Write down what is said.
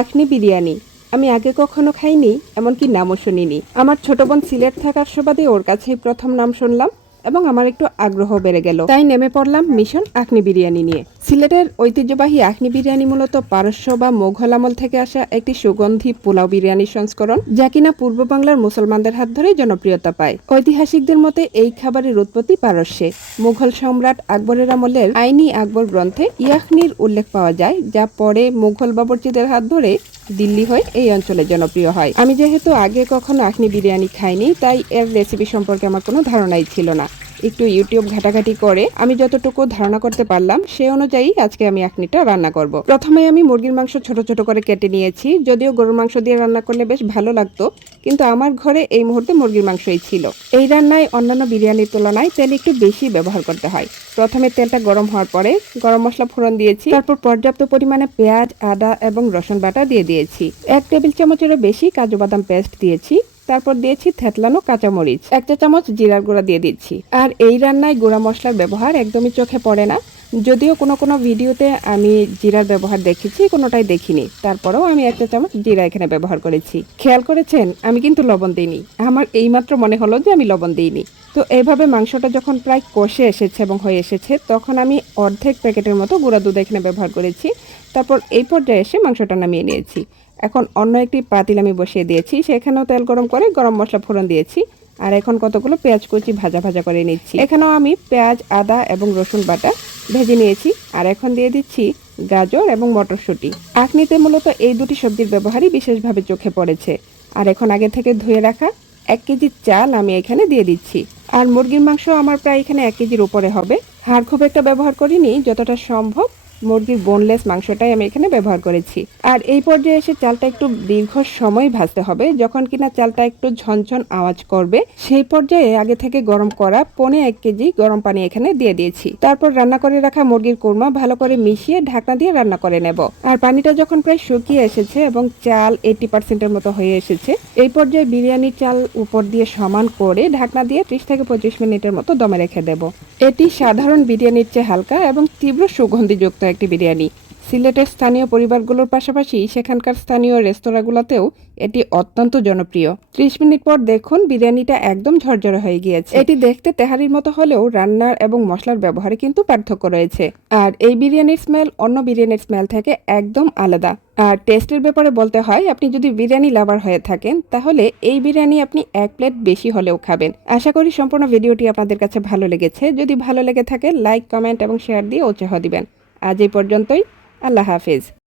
আখনি বিরিয়ানি আমি আগে কখনো খাইনি, এমনকি নামও শুনিনি। আমার ছোট বোন সিলেট থাকার সুবাদে ওর কাছেই প্রথম নাম শুনলাম এবং আমার একটু আগ্রহ বেড়ে গেল। তাই নেমে পড়লাম মিশন আখনি বিরিয়ানি নিয়ে। সিলেটের ঐতিহ্যবাহী আখনি বিরিয়ানি মূলত পারস্য বা মোঘল আমল থেকে আসা একটি সুগন্ধি পোলাও বিরিয়ানির সংস্করণ, যা কিনা পূর্ব বাংলার মুসলমানদের হাত ধরে জনপ্রিয়তা পায়। ঐতিহাসিকদের মতে এই খাবারের উৎপত্তি পারস্যে। মুঘল সম্রাট আকবরের আমলের আইনি আকবর গ্রন্থে ইয়াখনির উল্লেখ পাওয়া যায়, যা পরে মুঘল বাবরচিদের হাত ধরে দিল্লি হয়ে এই অঞ্চলে জনপ্রিয় হয়। আমি যেহেতু আগে কখনো আখনি বিরিয়ানি খাইনি, তাই এর রেসিপি সম্পর্কে আমার কোনো ধারণাই ছিল না। একটু ইউটিউব ঘাটাঘাটি করে আমি যতটুকু ধারণা করতে পারলাম সে অনুযায়ী আজকে আমি আখনিটা রান্না করব। প্রথমে আমি মুরগির মাংস ছোট ছোট করে কেটে নিয়েছি। যদিও গরুর মাংস দিয়ে রান্না করলে বেশ ভালো লাগতো, কিন্তু আমার ঘরে এই মুহূর্তে মুরগির মাংসই ছিল। এই রান্নায় অন্যান্য বিরিয়ানির তুলনায় তেল একটু বেশি ব্যবহার করতে হয়। প্রথমে তেলটা গরম হওয়ার পরে গরম মশলা ফোড়ন দিয়েছি, তারপর পর্যাপ্ত পরিমাণে পেঁয়াজ, আদা এবং রসুন বাটা দিয়ে দিয়েছি। 1 টেবিল চামচেরও বেশি কাজু বাদাম পেস্ট দিয়েছি। তারপর দিয়েছি থেতলানো কাঁচামরিচ, 1 চা চামচ জিরার গুঁড়া দিয়ে দিচ্ছি। আর এই রান্নায় গুঁড়া মশলার ব্যবহার একদমই চোখে পড়ে না। যদিও কোনো ভিডিওতে আমি জিরার ব্যবহার দেখেছি, কোনোটাই দেখিনি। তারপরেও আমি 1 চা চামচ জিরা এখানে ব্যবহার করেছি। খেয়াল করেছেন আমি কিন্তু লবণ দিইনি। আমার এইমাত্র মনে হলো যে আমি লবণ দিইনি। তো এইভাবে মাংসটা যখন প্রায় কষে এসেছে এবং হয়ে এসেছে, তখন আমি অর্ধেক প্যাকেটের মতো গুঁড়া দুধ এখানে ব্যবহার করেছি। তারপর এই পর্যায়ে এসে মাংসটা নামিয়ে নিয়েছি। এখন অন্য একটি পাতিল আমি বসিয়ে দিয়েছি, সেখানেও তেল গরম করে গরম মশলা ফোড়ন দিয়েছি। আর এখন কতগুলো পেঁয়াজ কুচি ভাজা ভাজা করে নিচ্ছি। এখানেও আমি পেঁয়াজ, আদা এবং রসুন বাটা ভেজে নিয়েছি। আর এখন দিয়ে দিচ্ছি গাজর এবং মটরশুঁটি। আখনিতে মূলত এই দুটি সবজির ব্যবহারই বিশেষভাবে চোখে পড়েছে। আর এখন আগে থেকে ধুয়ে রাখা 1 কেজি চাল আমি এখানে দিয়ে দিচ্ছি। আর মুরগির মাংস আমার প্রায় এখানে 1 কেজির উপরে হবে। হাড় খুব একটা ব্যবহার করিনি, যতটা সম্ভব মুরগির বোনলেস মাংসটাই আমি এখানে ব্যবহার করেছি। আর এই পর্যায়ে এসে চালটা একটু দীর্ঘ সময় ভাজতে হবে। যখন কিনা চালটা একটু ঝনঝন আওয়াজ করবে, সেই পর্যায়ে আগে থেকে গরম করা 1.25 কেজি গরম পানি এখানে দিয়ে দিয়েছি। তারপর রান্না করে রাখা মুরগির কোরমা ভালো করে মিশিয়ে ঢাকনা দিয়ে রান্না করে নেব। আর পানিটা যখন প্রায় শুকিয়ে এসেছে এবং চাল 80% মতো হয়ে এসেছে, এই পর্যায়ে বিরিয়ানির চাল উপর দিয়ে সমান করে ঢাকনা দিয়ে 30 থেকে 25 মিনিটের মতো দমে রেখে দেব। এটি সাধারণ বিরিয়ানির চেয়ে হালকা এবং তীব্র সুগন্ধিযুক্ত একটি বিরিয়ানি। সিলেটের স্থানীয় পরিবারগুলোর পাশাপাশি সেখানকার স্থানীয় রেস্তোরাঁগুলোতেও এটি অত্যন্ত জনপ্রিয়। 30 মিনিট পর দেখুন বিরিয়ানিটা একদম ঝরঝরে হয়ে গিয়েছে। এটি দেখতে তেহারির মতো হলেও রান্নার এবং মশলার ব্যবহারে কিন্তু পার্থক্য রয়েছে। আর এই বিরিয়ানির স্মেল অন্য বিরিয়ানির স্মেল থেকে একদম আলাদা। আর টেস্টের ব্যাপারে বলতে হয়, আপনি যদি বিরিয়ানি লাভার হয়ে থাকেন তাহলে এই বিরিয়ানি আপনি 1 প্লেট বেশি হলেও খাবেন। আশা করি সম্পূর্ণ ভিডিওটি আপনাদের কাছে ভালো লেগেছে। যদি ভালো লেগে থাকে লাইক, কমেন্ট এবং শেয়ার দিয়ে উৎসাহ দিবেন। আজ এই পর্যন্তই। আল্লাহ হাফেজ।